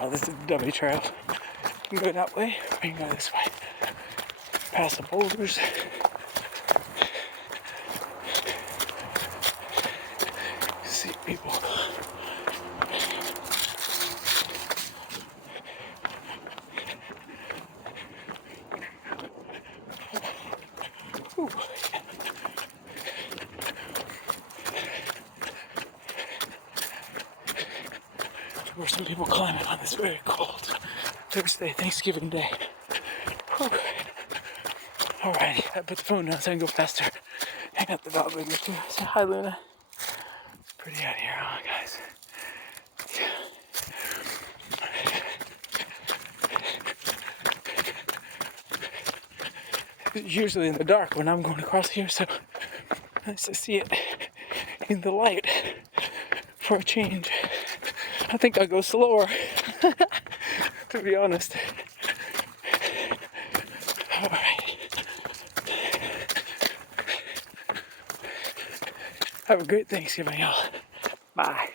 Oh, this is the W trail. You can go that way, or you can go this way. Past the boulders. See people. Ooh. There were some people climbing on this very cold Thursday, Thanksgiving Day. Whew. Alrighty, I put the phone down so I can go faster. Hang out the dog with me too. Say hi, Luna. It's pretty out here, huh, guys? It's usually in the dark when I'm going across here, so nice to see it in the light for a change. I think I'll go slower, to be honest. All right. Have a great Thanksgiving, y'all. Bye.